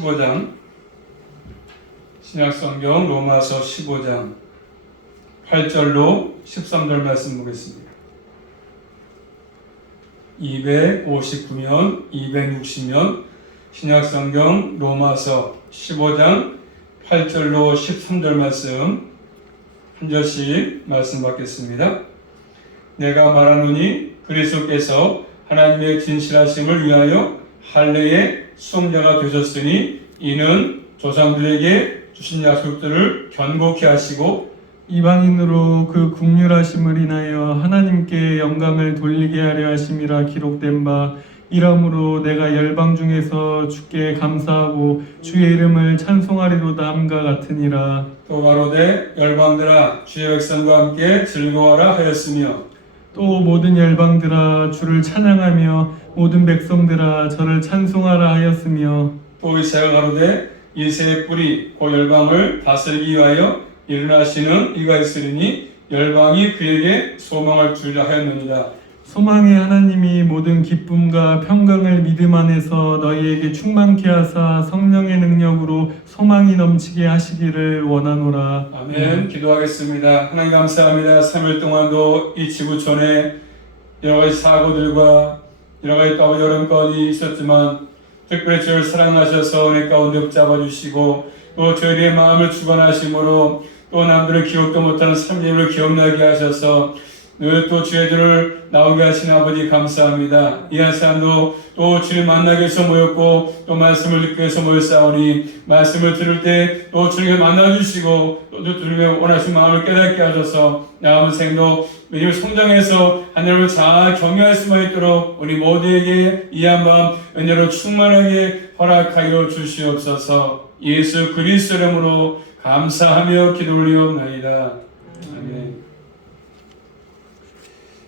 15장 신약성경 로마서 15장 8절로 13절 말씀 보겠습니다. 259면 260면 신약성경 로마서 15장 8절로 13절 말씀 한 절씩 말씀 받겠습니다. 내가 말하노니 그리스도께서 하나님의 진실하심을 위하여 할례의 수송자가 되셨으니 이는 조상들에게 주신 약속들을 견고히 하시고 이방인으로 그 긍휼하심을 인하여 하나님께 영광을 돌리게 하려 하심이라 기록된 바 이러므로 내가 열방 중에서 주께 감사하고 주의 이름을 찬송하리로다 함과 같으니라. 또 가로되 열방들아 주의 백성과 함께 즐거워하라 하였으며 또 모든 열방들아 주를 찬양하며 모든 백성들아 저를 찬송하라 하였으며 또 이사야 가로되 이새의 뿌리 곧 열방을 다스리기 위하여 일어나시는 이가 있으리니 열방이 그에게 소망할 줄이라 하였느니라. 소망의 하나님이 모든 기쁨과 평강을 믿음 안에서 너희에게 충만케 하사 성령의 능력으로 소망이 넘치게 하시기를 원하노라. 아멘. 기도하겠습니다. 하나님 감사합니다. 3일 동안도 이 지구촌에 여러 가지 사고들과 여러 가지 또 여름건이 있었지만 특별히 저를 사랑하셔서 은혜 가운데 붙잡아주시고 또 저희의 마음을 주관하심으로 또 남들을 기억도 못하는 삶을 기억나게 하셔서 늘 또 주의들을 나오게 하신 아버지 감사합니다. 이 한 사람도 또 주를 만나기 위해서 모였고 또 말씀을 듣기 위해서 모였사오니 말씀을 들을 때 또 주님을 만나주시고 또 주님의 원하신 마음을 깨닫게 하셔서 남은 생도 매일 성장해서 하나님을 잘 경외할 수만 있도록 우리 모두에게 이 한 마음 은혜로 충만하게 허락하여 주시옵소서. 예수 그리스도 이름으로 감사하며 기도 올리옵나이다. 아멘.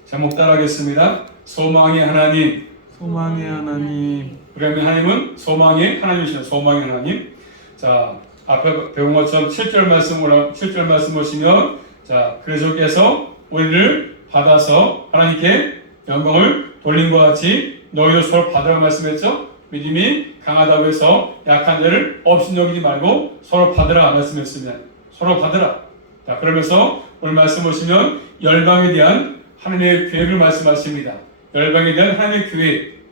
제목 따라하겠습니다. 소망의 하나님. 소망의 하나님. 그러면 하나님은 소망의 하나님이시죠. 소망의 하나님. 자, 앞에 배운 것처럼 7절 말씀 보시면 자, 그리스도께서 우리를 받아서 하나님께 영광을 돌린 것 같이 너희도 서로 받으라고 말씀했죠. 믿음이 강하다고 해서 약한 자를 업신여기지 말고 서로 받으라 말씀했습니다. 서로 받으라. 자, 그러면서 오늘 말씀 보시면 열방에 대한 하나님의 계획을 말씀하십니다. 열방에 대한 하나님의 계획.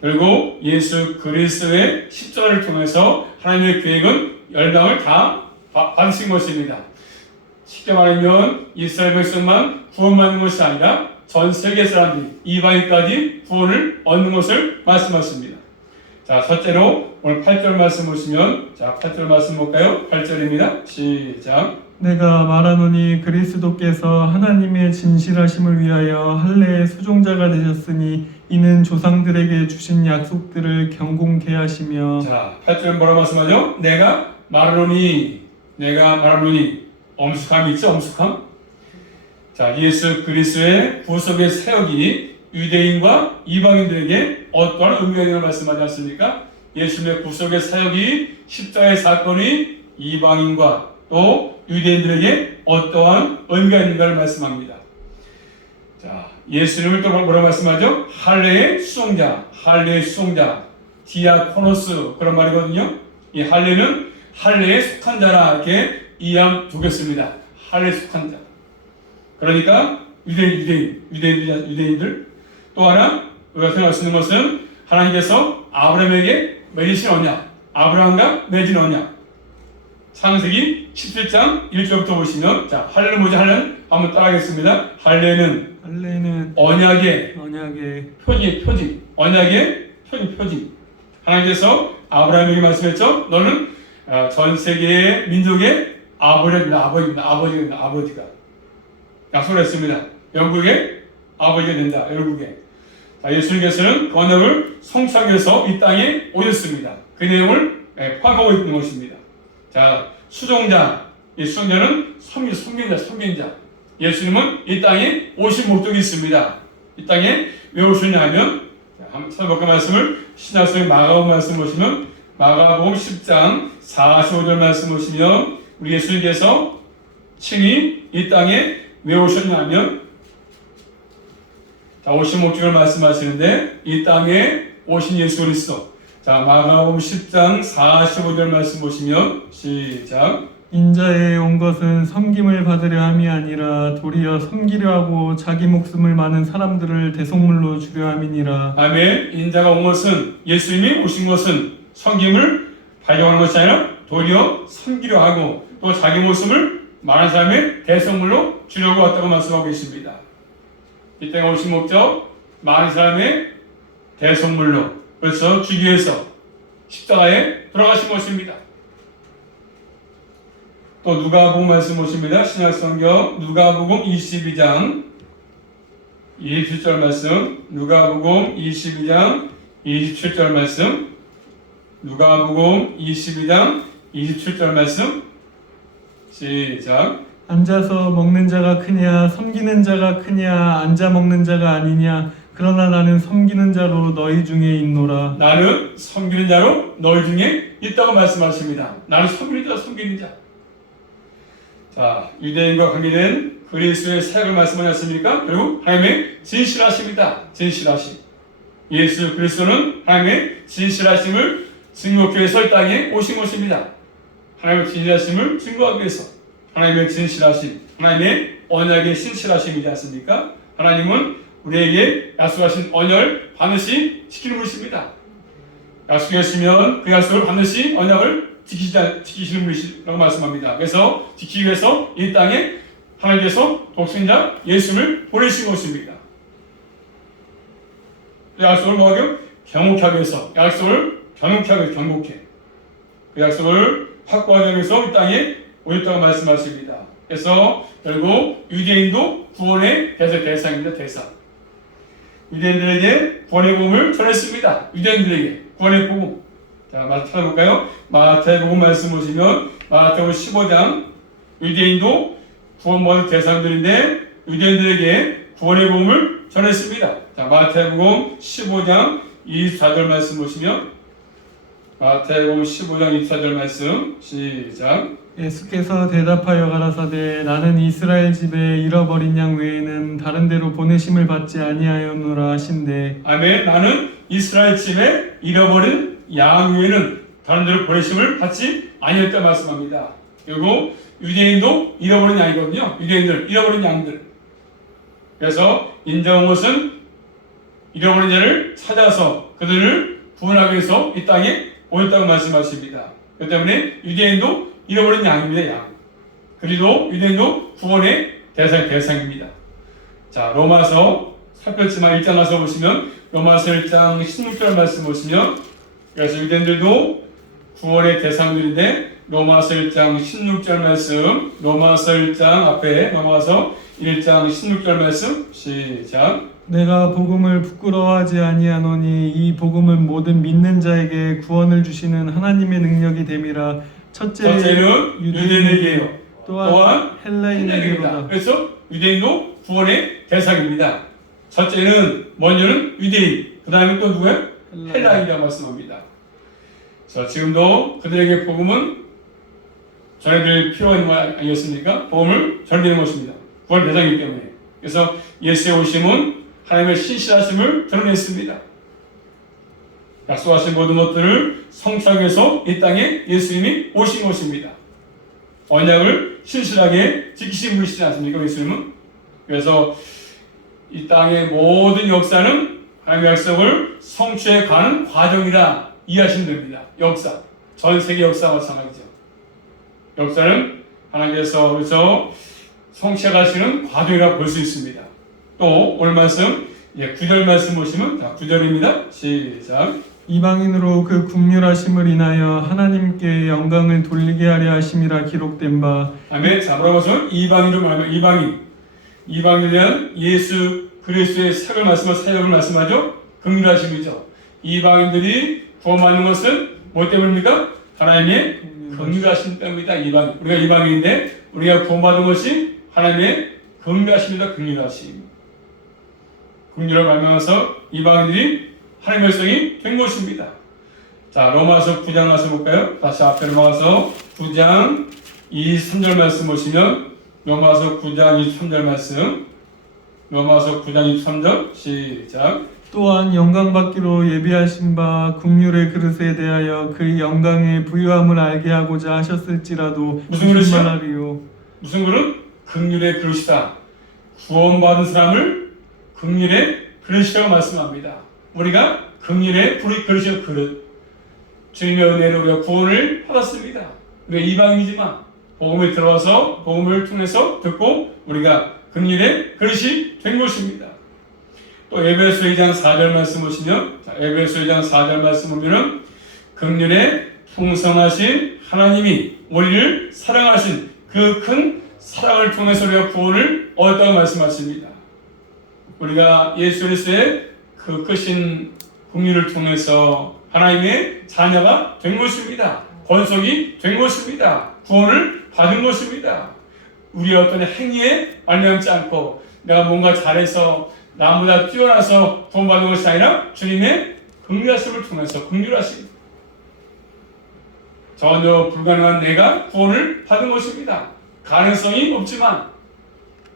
그리고 예수 그리스도의 십자가를 통해서 하나님의 계획은 열방을 다 받으신 것입니다. 쉽게 말하면 이스라엘 백성만 구원받는 것이 아니라 전 세계 사람들이 이방인까지 구원을 얻는 것을 말씀하십니다. 자, 첫째로 오늘 8절 말씀 보시면 자, 8절 말씀 볼까요? 8절입니다. 시작. 내가 말하노니 그리스도께서 하나님의 진실하심을 위하여 할례의 수종자가 되셨으니 이는 조상들에게 주신 약속들을 경공케 하시며. 자, 8절 뭐라고 말씀하죠? 내가 말하노니 엄숙함이 있죠? 엄숙함. 자, 예수 그리스도의 구속의 세역이 유대인과 이방인들에게 어떠한 의미가 있는 말씀하지 않습니까? 예수님의 구속의 사역이 십자가의 사건이 이방인과 또 유대인들에게 어떠한 의미가 있는가를 말씀합니다. 자, 예수님을 또 뭐라고 말씀하죠? 할례의 수송자, 디아코노스 그런 말이거든요. 이 할례는 할례에 속한 자라 이렇게 이해하면 좋겠습니다. 할례에 속한 자. 그러니까 유대인들. 또 하나 우리가 생각할 수 있는 것은 하나님께서 아브라함에게 맺으신 언약, 아브라함과 맺은 언약. 창세기 17장 1절부터 보시면 자, 할례는 뭐지? 할례는 한번 따라하겠습니다. 할례는 언약의 표징. 언약의 표징. 하나님께서 아브라함에게 말씀했죠. 너는 전 세계의 민족의 아버지가 약속을 했습니다. 영국의 아버지가 된다. 영국에. 자, 예수님께서는 그 언약을 성취하기 위해서 이 땅에 오셨습니다. 그 내용을 포함하고 있는 것입니다. 자, 수종자. 이 수종자는 섬긴자. 예수님은 이 땅에 오신 목적이 있습니다. 이 땅에 왜 오셨냐 하면 한번 찾아볼까 말씀을 신약성의 마가복음 말씀 보시면 마가복음 10장 45절 말씀 보시면 우리 예수님께서 친히 이 땅에 왜 오셨냐 하면 자, 오신 목적을 말씀하시는데 이 땅에 오신 예수 그리스도 자, 마가복음 10장 45절 말씀 보시면 시작. 인자에 온 것은 섬김을 받으려 함이 아니라 도리어 섬기려 하고 자기 목숨을 많은 사람들을 대속물로 주려 함이니라. 아멘. 인자가 온 것은, 예수님이 오신 것은 섬김을 발견하는 것이 아니라 도리어 섬기려 하고 또 자기 목숨을 많은 사람의 대속물로 주려고 왔다고 말씀하고 계십니다. 이 땅에 오신 목적, 많은 사람의 대속물로, 그래서 주기 위해서 십자가에 돌아가신 것입니다. 또 누가복음 말씀 보십니다. 신약성경 누가복음 22장 27절 말씀, 누가복음 22장 27절 말씀, 누가복음 22장 27절 말씀 시작. 앉아서 먹는 자가 크냐 섬기는 자가 크냐 앉아 먹는 자가 아니냐 그러나 나는 섬기는 자로 너희 중에 있노라. 나는 섬기는 자로 너희 중에 있다고 말씀하십니다. 나는 섬기는 자, 섬기는 자. 자, 유대인과 관계된 그리스도의 사역을 말씀하셨습니까? 결국 하나님의 진실하심이다. 진실하심. 예수 그리스도는 하나님의 진실하심을 증거하기 위해서 이 땅에 오신 것입니다. 하나님의 진실하심을 증거하기 위해서 하나님의 진실하심, 하나님의 언약의 신실하심이지 않습니까? 하나님은 우리에게 약속하신 언약을 반드시 지키는 분이십니다. 약속했으면 그 약속을 반드시 언약을 지키시는 분이시라고 말씀합니다. 그래서 지키기 위해서 이 땅에 하나님께서 독생자 예수를 보내신 것입니다. 약속을 뭐하게? 경옥하기 위해서, 약속을 경옥하기 위해서, 경곡해. 그 약속을 확보하기 위해서 이 땅에 오셨다고 말씀하십니다. 그래서 결국 유대인도 구원의 대상입니다. 대상. 유대인들에게 구원의 복음을 전했습니다. 유대인들에게 구원의 복음. 자, 찾아볼까요? 마태복음 말씀 보시면 마태복음 15장 유대인도 구원받을 대상들인데 유대인들에게 구원의 복음을 전했습니다. 자, 마태복음 15장 24절 말씀 보시면 마태복음 15장 24절 말씀 시작. 예수께서 대답하여 가라사대 나는 이스라엘 집에 잃어버린 양 외에는 다른 데로 보내심을 받지 아니하였노라 하신대. 아멘. 나는 이스라엘 집에 잃어버린 양 외에는 다른 데로 보내심을 받지 아니했다 말씀합니다. 그리고 유대인도 잃어버린 양이거든요. 유대인들 잃어버린 양들. 그래서 인정한 것은 잃어버린 자를 찾아서 그들을 구원하기 위해서 이 땅에 오셨다고 말씀하십니다. 그렇기 때문에 유대인도 잃어버린 양입니다. 양. 그리고 유대인도 구원의 대상입니다. 자, 로마서 살폈지만 1장 가서 보시면 로마서 1장 16절 말씀 보시면 그래서 유대인들도 구원의 대상들인데 로마서 1장 16절 말씀, 로마서 1장 앞에 넘어가서 1장 16절 말씀 시작. 내가 복음을 부끄러워하지 아니하노니 이 복음은 모든 믿는 자에게 구원을 주시는 하나님의 능력이 됨이라. 첫째는 유대인에게요. 또한 헬라인에게로다. 그래서 유대인도 구원의 대상입니다. 첫째는 먼저는 유대인, 그 다음에 또 누구예요? 헬라인이라고 말씀합니다. 자, 지금도 그들에게 복음은 전해드릴 필요가 있는 거 아니었습니까? 복음을 전해드리는 것입니다. 구원 대상이기 때문에. 그래서 예수의 오심은 하나님의 신실하심을 드러냈습니다. 약속하신 모든 것들을 성취하기 위해서 이 땅에 예수님이 오신 것입니다. 언약을 신실하게 지키신 분이시지 않습니까? 예수님은. 그래서 이 땅의 모든 역사는 하나님의 약속을 성취해 가는 과정이라 이해하시면 됩니다. 역사. 전 세계 역사와 마찬가지죠. 역사는 하나님께서 그래서 성취해 가시는 과정이라고 볼 수 있습니다. 또 오늘 말씀 9절 말씀 보시면 자, 9절입니다. 시작. 이방인으로 그 국률하심을 인하여 하나님께 영광을 돌리게 하려 하심이라 기록된 바. 아멘. 자, 뭐라고 이방인으로 말하면 이방인에 대한 예수 그리스도의 사역을 말씀하죠. 긍휼하심이죠. 이방인들이 구원받는 것은 뭐 때문입니까? 하나님의 긍휼하심 때문이다. 우리가 이방인인데 우리가 구원받은 것이 하나님의 긍휼하심이다. 긍휼하심. 긍휼을 말미암아서 이방인들이 하나님의 백성이 된 것입니다. 자, 로마서 9장 가서 볼까요? 다시 앞에 넘어가서 9장 23절 말씀 보시면 로마서 9장 23절 말씀, 로마서 9장 23절 시작. 또한 영광받기로 예비하신 바 국률의 그릇에 대하여 그 영광의 부유함을 알게 하고자 하셨을지라도 무슨 그릇이요? 말하리요. 무슨 그릇? 긍휼의 그릇이다. 구원받은 사람을 긍휼의 그릇이라고 말씀합니다. 우리가 긍휼의 그릇이요, 그릇. 주님의 은혜로 우리가 구원을 받았습니다. 우리가 이방인이지만 복음에 들어와서 복음을 통해서 듣고 우리가 긍휼의 그릇이 된 것입니다. 또 에베소 2장 4절 말씀 보시면, 에베소 2장 4절 말씀 보면은 긍휼의 풍성하신 하나님이 우리를 사랑하신 그 큰 사랑을 통해서 우리가 구원을 얻었다고 말씀하십니다. 우리가 예수 그리스도의 그 크신 긍휼을 통해서 하나님의 자녀가 된 것입니다. 권속이 된 것입니다. 구원을 받은 것입니다. 우리의 어떤 행위에 말미암지 않고 내가 뭔가 잘해서 남보다 뛰어나서 구원받은 것이 아니라 주님의 긍휼하심을 통해서 긍휼하심, 전혀 불가능한 내가 구원을 받은 것입니다. 가능성이 없지만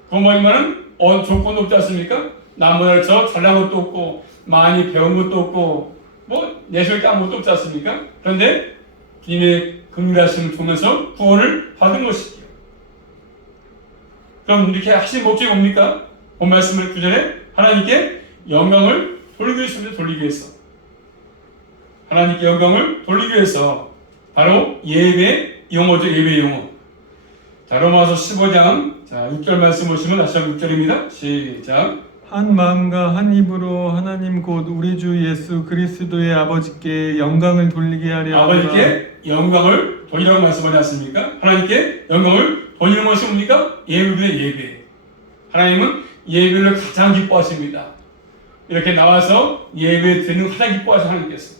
구원받으면 조건도 없지 않습니까? 남보다 저 잘난 것도 없고 많이 배운 것도 없고 뭐 예술 깐 것도 없지 않습니까? 그런데 주님의 긍휼하심을 통해서 구원을 받은 것이지요. 그럼 이렇게 하신 목적이 뭡니까? 본 말씀을 9절에 하나님께 영광을 돌리기 위해서, 돌리기 위해서. 하나님께 영광을 돌리기 위해서 바로 예배 용어죠. 예배 용어. 자, 로마서 15장 6절 말씀 보시면 다시 한번 6절입니다. 시작. 한 마음과 한 입으로 하나님 곧 우리 주 예수 그리스도의 아버지께 영광을 돌리게 하려 하노라. 아버지께 영광을 돌리라고 말씀하지 않습니까? 하나님께 영광을 돌리는 것이 뭡니까? 예배의 예배. 하나님은 예배를 가장 기뻐하십니다. 이렇게 나와서 예배 드리는 가장 기뻐하시는 하나님께서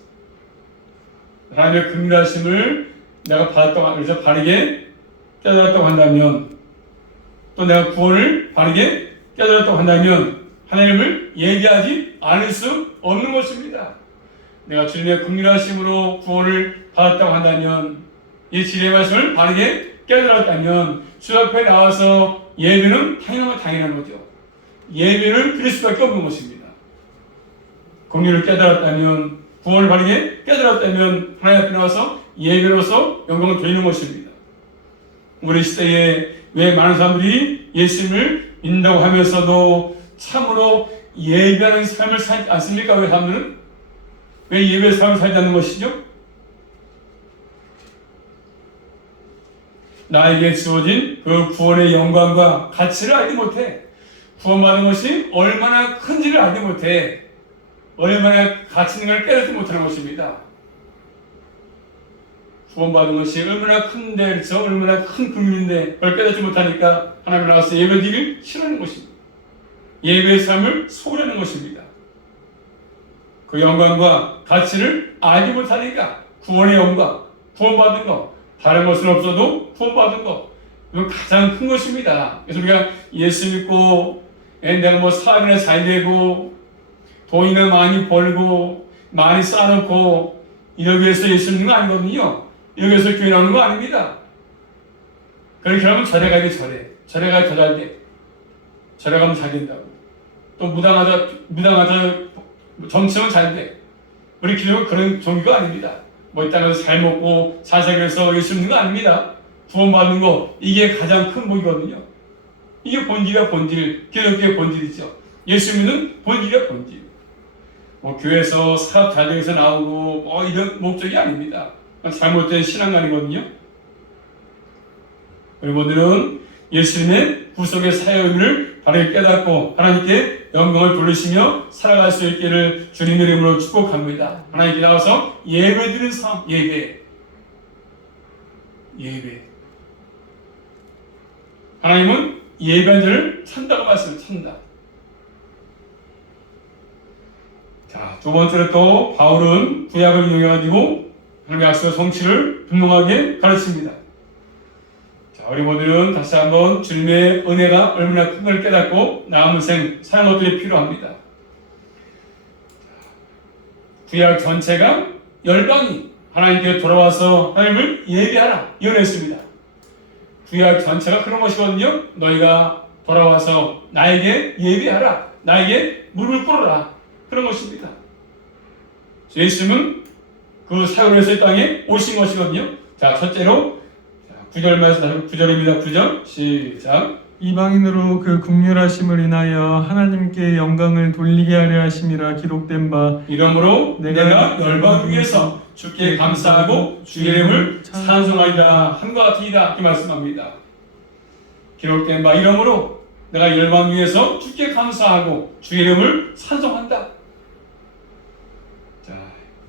하나님의 긍휼하심을 내가 받았다고, 그래서 바르게 깨달았다고 한다면, 또 내가 구원을 바르게 깨달았다고 한다면 하나님을 예배하지 않을 수 없는 것입니다. 내가 주님의 긍휼하심으로 구원을 받았다고 한다면, 이 진리의 말씀을 바르게 깨달았다면 주 앞에 나와서 예배는 당연한 거죠. 예배를 드릴 수밖에 없는 것입니다. 긍휼을 깨달았다면, 구원을 바르게 깨달았다면 하나님 앞에 나와서 예배로서 영광을 돌리는 것입니다. 우리 시대에 왜 많은 사람들이 예수님을 믿는다고 하면서도 참으로 예배하는 삶을 살지 않습니까? 왜 사람들은? 왜 예배의 삶을 살지 않는 것이죠? 나에게 주어진 그 구원의 영광과 가치를 알지 못해. 구원받은 것이 얼마나 큰지를 알지 못해. 얼마나 가치 있는 걸 깨닫지 못하는 것입니다. 구원받은 것이 얼마나 큰데, 그렇죠? 얼마나 큰 긍휼인데 그걸 깨닫지 못하니까 하나님 나와서 예배드리기 싫어하는 것입니다. 예배의 삶을 소홀하는 것입니다. 그 영광과 가치를 알지 못하니까 구원의 영광, 구원받은 것, 다른 것은 없어도 구원받은 것, 이건 가장 큰 것입니다. 그래서 우리가 예수 믿고 내가 뭐 사업이나 잘 되고 돈이나 많이 벌고 많이 쌓아놓고 이러기 위해서 예수 믿는 거 아니거든요. 이러기 위해서 교회 나오는 거 아닙니다. 그렇게 하면 절에 가기 절에 가야 더 잘 돼. 절에 가면 잘 된다고. 또 무당하자 정치면 잘 돼. 우리 기독은 그런 종교가 아닙니다. 뭐 이 땅에서 잘 먹고 잘 살면서 예수 믿는 거 아닙니다. 구원받는 거, 이게 가장 큰 복이거든요. 이게 본질이야, 본질. 기독교의 본질이죠. 예수 믿는 본질이야, 본질. 뭐 교회에서 사업 잘 되어서 나오고 뭐 이런 목적이 아닙니다. 잘못된 신앙관이거든요. 여러분들은 예수님의 구속의 사의 의미를 바르게 깨닫고 하나님께 영광을 돌리시며 살아갈 수 있기를 주님의 이름으로 축복합니다. 하나님께 나와서 예배드리는 삶, 예배. 하나님은 예배한 자를 찬다고 말씀을. 자, 두 번째로 또 바울은 구약을 인용해가지고 하나님의 약속의 성취를 분명하게 가르칩니다. 자, 우리 모두는 다시 한번 주님의 은혜가 얼마나 큰 걸 깨닫고 남은 생 사는 것들이 필요합니다. 구약 전체가 열방이 하나님께 돌아와서 하나님을 예배하라 이언했습니다. 구약 전체가 그런 것이거든요. 너희가 돌아와서 나에게 예배하라, 나에게 무릎을 꿇어라. 그런 것입니다. 예수님은 그 사역에서 이 땅에 오신 것이거든요. 자, 첫째로 9절 말씀, 9절입니다. 9절 시작. 이방인으로 그 국률하심을 인하여 하나님께 영광을 돌리게 하려 하심이라 기록된 바 이러므로 내가 열방 중에서 주께 감사하고 주의 이름을 찬송하리라 한것 같으니라 이렇게 말씀합니다. 기록된 바 이러므로 내가 열방 중에서 주께 감사하고 주의 이름을 찬송한다. 자,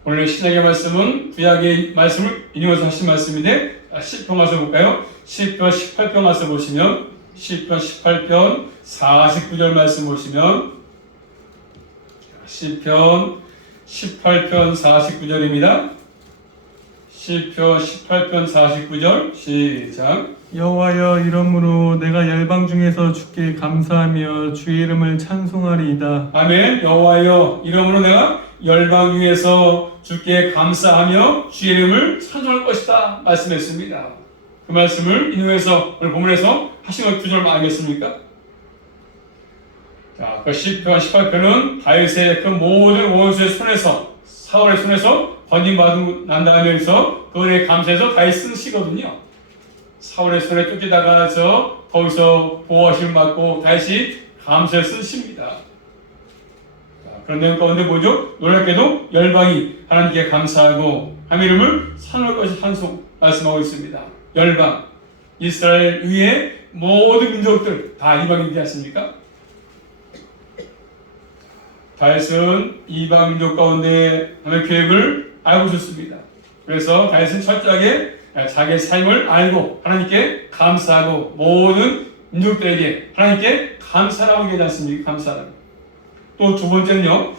오늘 신약의 말씀은 구약의 말씀을 인용해서 하신 말씀인데 10편 가서 볼까요? 10편 18편 가서 보시면 10편 18편 49절 말씀 보시면 10편 18편 49절입니다. 10편 18편 49절 시작. 여호와여 이러므로 내가 열방 중에서 주께 감사하며 주의 이름을 찬송하리이다. 아멘. 여호와여 이러므로 내가 열방 중에서 주께 감사하며 주의 이름을 찬송할 것이다 말씀했습니다. 그 말씀을 인용해서 오늘 본문에서 하신 것 9절 알겠습니까? 자, 그 10편 18편은 다윗의 그 모든 원수의 손에서 사울의 손에서 건진받은 난 다음에서 그에 감사해서 다윗 쓴 시거든요. 사울의 손에 쫓기다가서 거기서 보호하심을 받고 다윗이 감사해 쓴 시입니다. 자, 그런 내용 가운데 뭐죠? 놀랍게도 열방이 하나님께 감사하고 하나님 이름을 찬송할 것이 찬송 말씀하고 있습니다. 열방, 이스라엘 위에 모든 민족들 다 이방인이지 않습니까? 다윗은 이방 민족 가운데 하나님의 계획을 알고 있었습니다. 그래서 다윗은 철저하게 자기의 삶을 알고 하나님께 감사하고 모든 민족들에게 하나님께 감사라고 얘기하지 않습니까? 감사라고. 또 두 번째는요.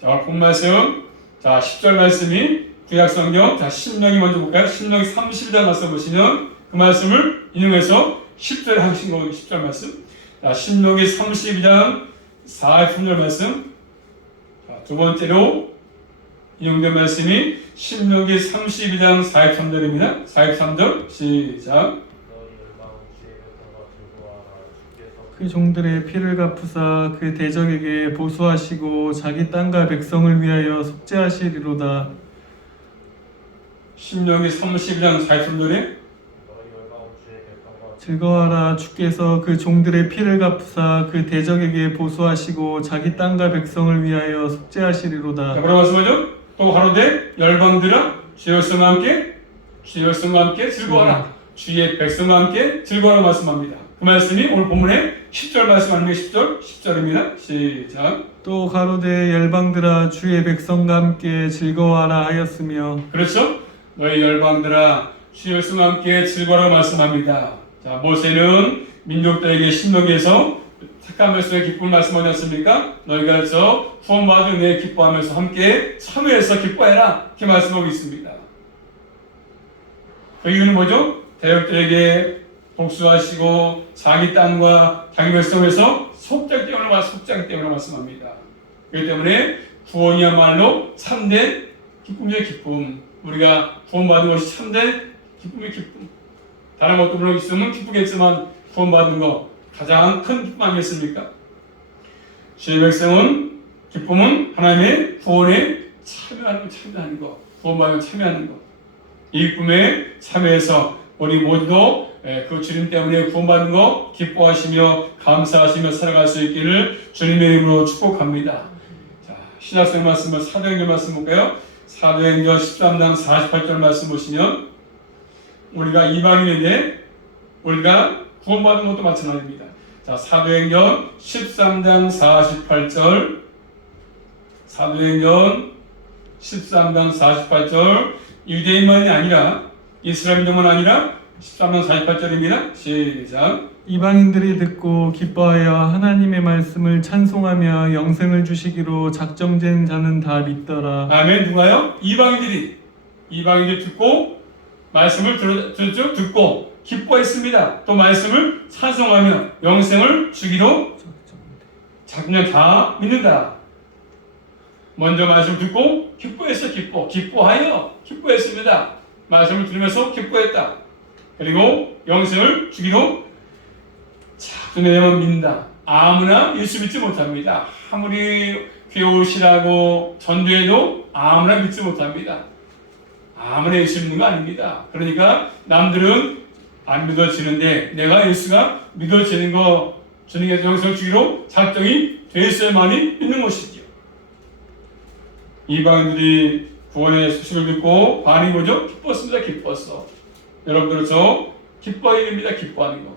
자, 본 말씀. 자, 10절 말씀이 구약성경. 자, 신명기 먼저 볼까요? 신명기 32장 말씀 보시면 그 말씀을 인용해서 10절에 하신 거 10절 말씀. 자, 신명기 32장 43절 말씀. 자, 두 번째로 인용된 말씀이 신명기 32장 43절입니다. 43절 시작. 그 종들의 피를 갚으사 그 대적에게 보수하시고 자기 땅과 백성을 위하여 속죄하시리로다. 신명기 32장 43절에 즐거워하라 주께서 그 종들의 피를 갚으사 그 대적에게 보수하시고 자기 땅과 백성을 위하여 속죄하시리로다. 자, 뭐라고 말씀하죠? 또 가로되 열방들아 주의 백성과 함께 즐거워하라. 주의 백성과 함께 즐거워하라 말씀합니다. 그 말씀이 오늘 본문의 10절 말씀 아닙니까? 10절입니다. 시작. 또 가로되 열방들아 주의 백성과 함께 즐거워하라 하였으며. 그렇죠? 너희 열방들아 주의 백성과 함께 즐거워하라 말씀합니다. 자, 모세는 민족들에게 신명기에서 택한 백성의 기쁨을 말씀하지 않습니까? 너희가 저 구원받은 은혜에 기뻐하면서 함께 참여해서 기뻐해라 이렇게 말씀하고 있습니다. 그 이유는 뭐죠? 대적들에게 복수하시고 자기 땅과 자기 백성에서 속죄하기 때문에 말씀합니다. 그렇기 때문에 구원이야말로 참된 기쁨의 기쁨. 우리가 구원받은 것이 참된 기쁨의 기쁨. 다른 것도 물론 있으면 기쁘겠지만 구원받은 거 가장 큰 기쁨 아니겠습니까? 주의 백성은 기쁨은 하나님의 구원에 참여하는 것, 구원받는 참여하는 것. 이 기쁨에 참여해서 우리 모두도 그 주님 때문에 구원받는 거 기뻐하시며 감사하시며 살아갈 수 있기를 주님의 이름으로 축복합니다. 자, 신약성경 말씀은 사도행전 말씀 볼까요? 사도행전 13장 48절 말씀 보시면 우리가 이방인인데 우리가 구원받은 것도 마찬가지입니다. 자, 사도행전 13장 48절 사도행전 13장 48절 유대인만이 아니라 이스라엘 민족만 아니라 13장 48절입니다. 시작. 이방인들이 듣고 기뻐하여 하나님의 말씀을 찬송하며 영생을 주시기로 작정된 자는 다 믿더라. 아멘. 누가요? 이방인들이 듣고 말씀을 들었죠? 듣고 기뻐했습니다. 또 말씀을 찬송하며 영생을 주기로 작정 다 믿는다. 먼저 말씀을 듣고 기뻐하여 기뻐했습니다. 말씀을 들으면서 기뻐했다. 그리고 영생을 주기로 작정되면 믿는다. 아무나 예수 믿지 못합니다. 아무리 귀여우시라고 전도해도 아무나 믿지 못합니다. 아무나 예수 믿는 거 아닙니다. 그러니까 남들은 안 믿어지는데 내가 예수가 믿어지는 거 주님께서 영생을 주기로 작정이 돼 있어야만이 있는 것이지요. 이방인들이 구원의 소식을 듣고 반응이 뭐죠? 기뻤습니다. 기뻤어. 여러분들 저 기뻐야 됩니다. 기뻐하는 거.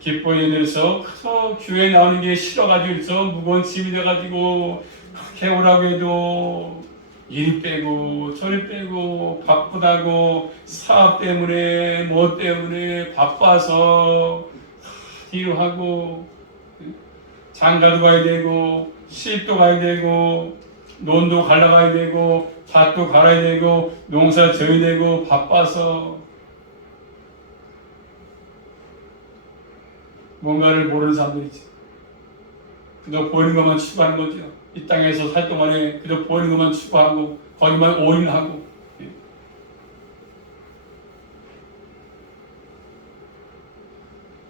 기뻐야 돼서 커서 교회에 나오는 게 싫어가지고 그래서 무거운 짐이 돼가지고 그렇게 오라고 해도 일 빼고 저리 빼고 바쁘다고 사업 때문에 뭐 때문에 바빠서 일을 하고 장가도 가야 되고 시집도 가야 되고 논도 갈라 가야 되고 밭도 갈아야 되고 농사 져야 되고 바빠서 뭔가를 모르는 사람들이지. 그저 보이는 것만 추구하는 거죠. 이 땅에서 살 동안에 그저 보이는 것만 추구하고 거기만 올인하고.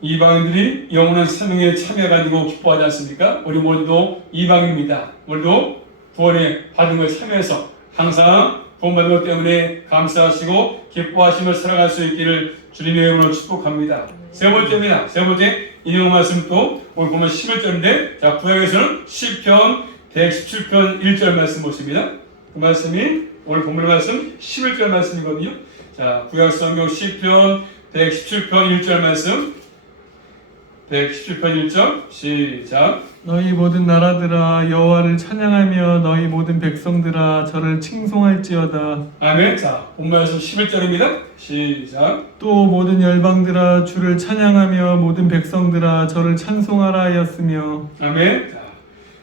이방인들이 영원한 생명에 참여해가지고 기뻐하지 않습니까? 우리 모두도 이방입니다. 우리도 구원에 받은 것에 참여해서 항상 구원받은 것 때문에 감사하시고 기뻐하시며 살아갈 수 있기를 주님의 이름으로 축복합니다. 세 번째입니다. 세 번째 인용 말씀 또 오늘 보면 11절인데 자 구약에서는 시편 117편 1절 말씀 보십니다. 그 말씀이 오늘 본문 말씀 11절 말씀이거든요. 자 구약 성경 시편 117편 1절 말씀 117편 1절 시작. 너희 모든 나라들아 여호와를 찬양하며 너희 모든 백성들아 저를 칭송할지어다. 아멘. 자 본문 말씀 11절입니다. 시작. 또 모든 열방들아 주를 찬양하며 모든 백성들아 저를 찬송하라 하였으며. 아멘. 자,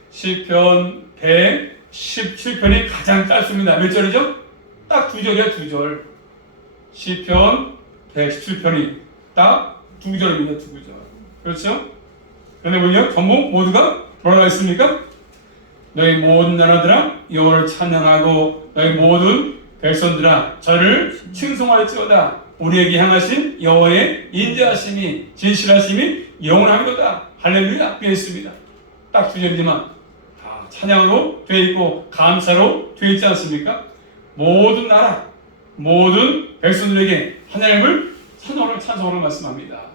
시편 117편이 가장 짧습니다. 몇 절이죠? 딱 두 절이야, 두 절. 시편 117편이 딱 두 절입니다, 두 절. 그렇죠? 그런데 보니까 전부 모두가 뭐라고 했습니까? 너희 모든 나라들아 여호와를 찬양하고 너희 모든 백성들아 저를 칭송할지어다. 우리에게 향하신 여호와의 인자하심이 진실하심이 영원하도다. 할렐루야. 되었습니다. 딱 두 절이지만 찬양으로 되어 있고 감사로 되어 있지 않습니까? 모든 나라 모든 백성들에게 하나님을 찬송하라고 말씀합니다.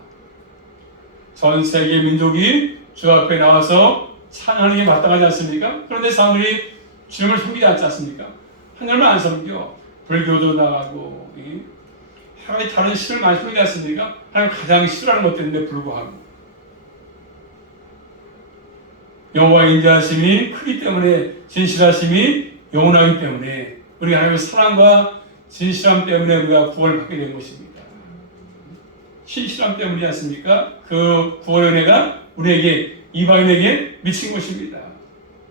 전 세계 민족이 주 앞에 나와서 찬양하는 게 마땅하지 않습니까? 그런데 사람들이 주님을 섬기지 않지 않습니까? 하나님을 안 섬겨. 불교도 나가고 하나님 다른 신을 많이 섬기지 않습니까? 하나님 가장 싫어하는 것들인데 불구하고 여호와의 인자하심이 크기 때문에 진실하심이 영원하기 때문에 우리가 하나님의 사랑과 진실함 때문에 우리가 구원을 받게 된 것입니다. 신실함 때문이지 않습니까? 그 구원의 은혜가 우리에게 이방인에게 미친 것입니다.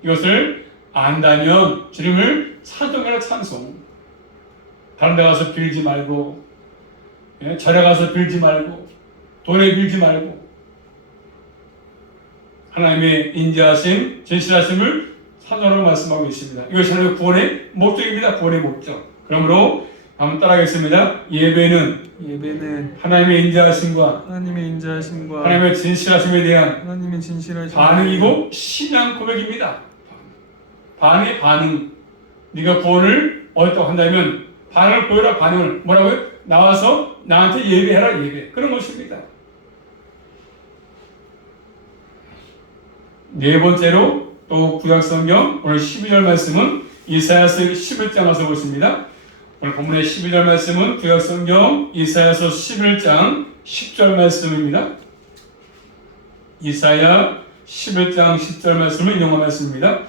이것을 안다면 주님을 찬송하라 찬송. 다른 데 가서 빌지 말고 절에 가서 빌지 말고 돈에 빌지 말고 하나님의 인자하심, 진실하심을 찬송하라고 말씀하고 있습니다. 이것이 하나님의 구원의 목적입니다. 구원의 목적. 그러므로 한번 따라하겠습니다. 예배는 하나님의 인자하심과 하나님의 진실하심에 대한 반응이고 신앙 고백입니다. 반응의 반응. 네가 구원을 얻었다고 한다면 반응을 보여라. 반응을 뭐라고요? 나와서 나한테 예배해라. 예배. 그런 것입니다. 네 번째로 또 구약성경 오늘 12절 말씀은 이사야서 11장 와서 보십니다. 오늘 본문의 12절 말씀은 구약성경 이사야서 11장 10절 말씀입니다. 이사야 11장 10절 말씀을 인용한 말씀입니다.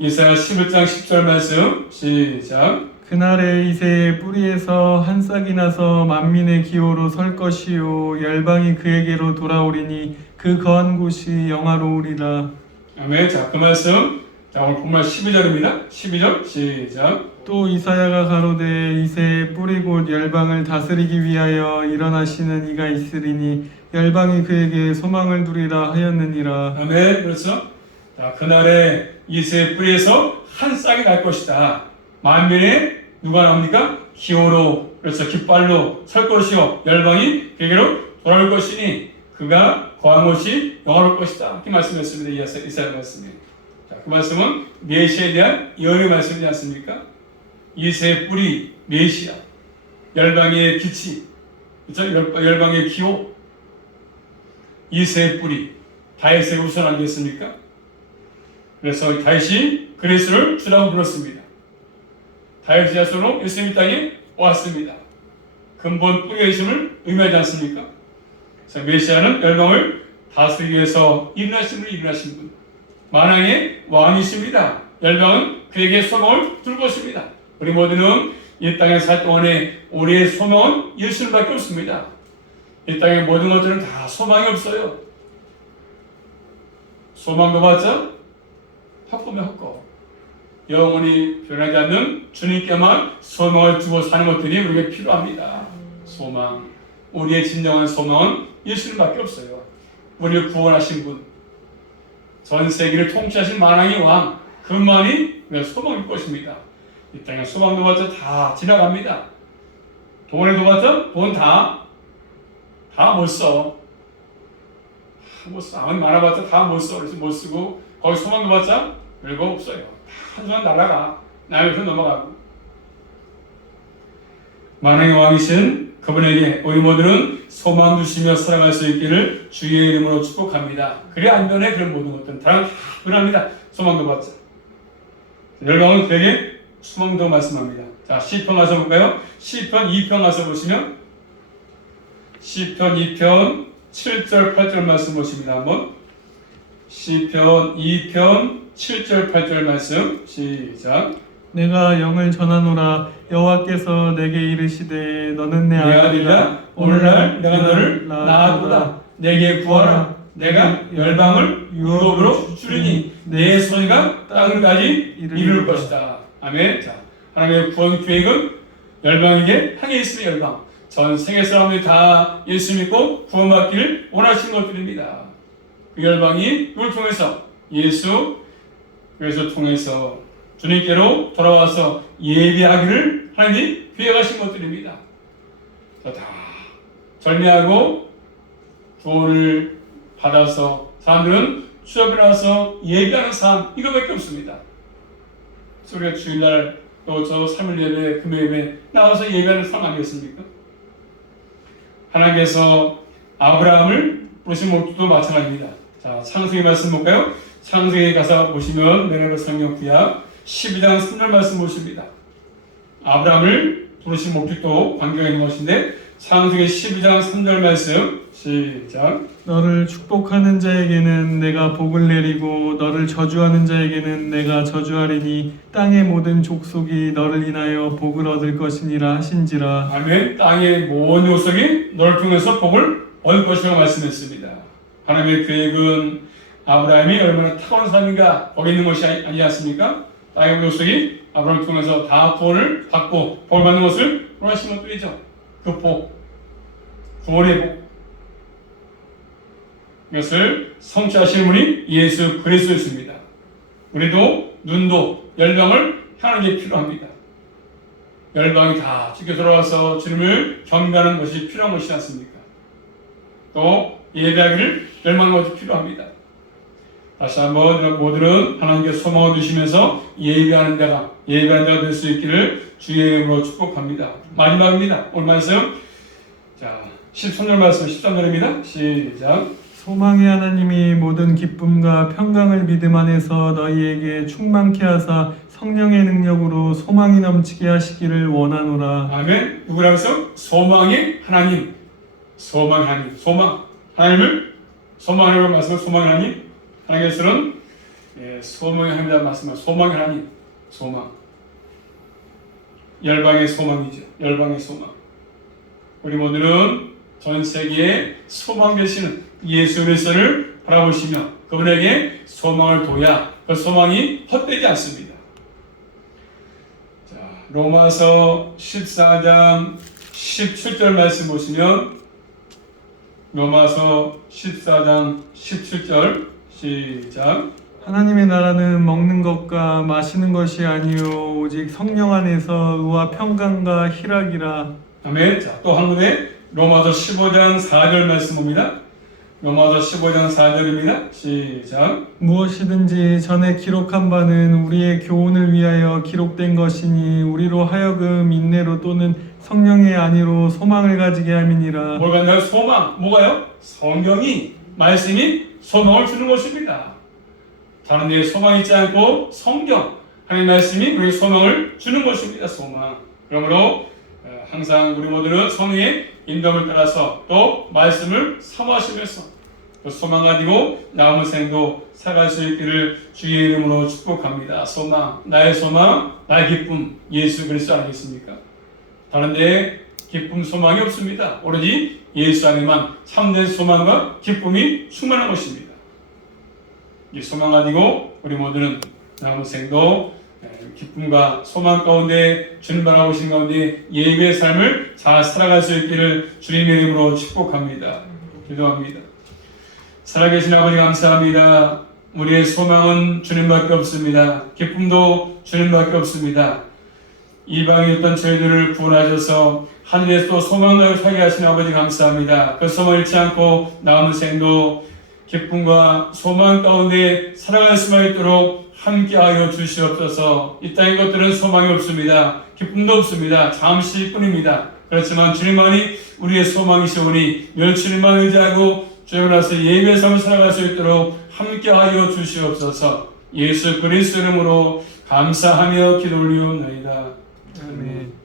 이사야 11장 10절 말씀 시작. 그날에 이새의 뿌리에서 한 싹이 나서 만민의 기호로 설 것이요 열방이 그에게로 돌아오리니 그 거한 곳이 영화로우리라. 아멘. 자, 그 말씀. 자, 오늘 본문 12절입니다. 12절 시작. 또 이사야가 가로되 이새의 뿌리 곧 열방을 다스리기 위하여 일어나시는 이가 있으리니 열방이 그에게 소망을 두리라 하였느니라. 아멘. 그렇죠? 자, 그날에 이새의 뿌리에서 한 싹이 날 것이다. 만민의 누가 나옵니까? 기호로, 그래서 깃발로 설 것이요 열방이 그에게로 돌아올 것이니 그가 거한 곳이 영화로울 것이다. 이렇게 말씀했습니다. 이사야 말씀이. 자, 그 말씀은 메시아에 대한 예언의 말씀이지 않습니까? 이새의 뿌리 메시아, 열방의 빛이, 그렇죠? 열방의 기호, 이새의 뿌리, 다윗의 후손 아니겠습니까? 그래서 다윗이 그리스도를 주라고 불렀습니다. 다윗의 자손으로 예수님 땅에 왔습니다. 근본 뿌리의 있음을 의미하지 않습니까? 그래서 메시아는 열방을 다스리기 위해서 일어나신 분, 만왕의 왕이십니다. 열방은 그에게 소망을 둘 것입니다. 우리 모두는 이 땅에 살 동안에 우리의 소망은 예수님밖에 없습니다. 이 땅의 모든 것들은 다 소망이 없어요. 소망도 봤자 헛꿈에 헛꿈. 영원히 변하지 않는 주님께만 소망을 두고 사는 것들이 우리에게 필요합니다. 소망. 우리의 진정한 소망은 예수님밖에 없어요. 우리를 구원하신 분, 전 세계를 통치하신 만왕의 왕, 그만이 우리의 소망일 것입니다. 이 땅에 소망도 봤자 다 지나갑니다. 돈에도 봤자 돈 다 못 써. 못 써. 아무리 많아봤자 다 못 써. 그래서 못 쓰고 거기 소망도 봤자 별거 없어요. 다 한순간 날아가. 남의 편 넘어가고. 만왕의 왕이신 그분에게 우리 모두는 소망 두시며 살아갈 수 있기를 주의 이름으로 축복합니다. 그래 안전해 그런 모든 것들은 다른 다 변합니다. 소망도 받자. 열방은 그에게 소망도 말씀합니다. 자, 시편 가서 볼까요? 시편 2편 가서 보시면 시편 2편 7절 8절 말씀 보십니다. 한번 시편 2편 7절 8절 말씀 시작. 내가 영을 전하노라. 여호와께서 내게 이르시되 너는 내 아들이라. 오늘날 내가 너를 낳았도다. 내게 구하라. 내가 열방을 유업으로 주리니 내 소리가 땅을까지 이룰 것이다. 아멘. 자, 하나님의 구원 계획은 열방에게 향해 있으며 열방. 전 세계 사람들이 다 예수 믿고 구원받기를 원하신 것들입니다. 그 열방이 이걸 통해서 예수 그래서 통해서 주님께로 돌아와서 예배하기를 하나님이 계획하신 것들입니다. 다 절매하고 구원을 받아서 사람들은 추잡에 나와서 예배하는 삶 이거밖에 없습니다. 우리가 주일날 또 저 3일 예배, 금요 예배 나와서 예배하는 삶 아니겠습니까? 하나님께서 아브라함을 부르신 목적도 마찬가지입니다. 자, 창세기 말씀 볼까요? 창세기 가서 보시면 메가베 성경 구약 12장 3절 말씀 보십니다. 아브라함을 부르신 목적도 관계가 있는 것인데 창세기 12장 3절 말씀 시작. 너를 축복하는 자에게는 내가 복을 내리고 너를 저주하는 자에게는 내가 저주하리니 땅의 모든 족속이 너를 인하여 복을 얻을 것이니라 하신지라. 아멘. 땅의 모든 족속이 너를 통해서 복을 얻을 것이라고 말씀했습니다. 하나님의 계획은 아브라함이 얼마나 탁월한 사람인가 거기 있는 것이 아니지 않습니까? 땅의 모든 족속이 아브라함을 통해서 다 구원을 받고 복을 받는 것을 원하신 것들이죠. 그 복, 구원의 복. 이것을 성취하시는 분이 예수 그리스도였습니다. 우리도 눈도 열방을 향하는 게 필요합니다. 열방이 다 지켜 돌아와서 주님을 경배하는 것이 필요한 것이지 않습니까? 또 예배하기를 열망하는 것이 필요합니다. 다시 한번 모두는 하나님께 소망을 두시면서 예배하는 자가 될 수 있기를 주의 이름으로 축복합니다. 마지막입니다. 오늘 말씀 자 13절 말씀 13절입니다. 시작. 소망의 하나님이 모든 기쁨과 평강을 믿음 안에서 너희에게 충만케 하사 성령의 능력으로 소망이 넘치게 하시기를 원하노라. 아멘. 누구라면서? 소망의 하나님. 소망의 하나님. 소망. 하나님을 소망하라고 말씀은 소망의 하나님. 하나님께서는 소망의 하나님이라고 말씀하신 소망의 하나님. 소망. 열방의 소망이죠. 열방의 소망. 우리 모두는 전 세계에 소망 되시는 예수 그리스도를 바라보시며 그분에게 소망을 둬야 그 소망이 헛되지 않습니다. 자, 로마서 14장 17절 말씀 보시면 로마서 14장 17절 시작. 하나님의 나라는 먹는 것과 마시는 것이 아니요 오직 성령 안에서 의와 평강과 희락이라. 아멘. 자, 또 한 군데 로마서 15장 4절 말씀 봅니다. 로마서 15장 4절입니다. 시작. 무엇이든지 전에 기록한 바는 우리의 교훈을 위하여 기록된 것이니 우리로 하여금 인내로 또는 성령의 안위로 소망을 가지게 함이니라. 뭘 갖나요? 소망. 뭐가요? 성경이, 말씀이 소망을 주는 것입니다. 다른 데에 소망이 있지 않고 성경, 하나님 말씀이 우리에게 소망을 주는 것입니다. 소망. 그러므로 항상 우리 모두는 성령의 인도를 따라서 또 말씀을 사모하시면서 또 소망 가지고 남은 생도 살아갈 수 있기를 주의 이름으로 축복합니다. 소망, 나의 기쁨, 예수 그리스도 아니겠습니까? 다른 데에 기쁨, 소망이 없습니다. 오로지 예수 안에만 참된 소망과 기쁨이 충만한 것입니다. 이 소망 가지고 우리 모두는 남은 생도 기쁨과 소망 가운데 주님 바라고 계신 가운데 예배의 삶을 잘 살아갈 수 있기를 주님의 이름으로 축복합니다. 기도합니다. 살아계신 아버지 감사합니다. 우리의 소망은 주님밖에 없습니다. 기쁨도 주님밖에 없습니다. 이방이었던 저희들을 구원하셔서 하늘에서 소망을 살게 하신 아버지 감사합니다. 그 소망을 잃지 않고 남은 생도 기쁨과 소망 가운데 살아갈 수만 있도록 함께하여 주시옵소서. 이 땅의 것들은 소망이 없습니다. 기쁨도 없습니다. 잠시뿐입니다. 그렇지만 주님만이 우리의 소망이시오니 멸주님만 의지하고 주여 나서 예배의 삶을 살아갈 수 있도록 함께하여 주시옵소서. 예수 그리스도 이름으로 감사하며 기도 올리옵나이다. 아멘.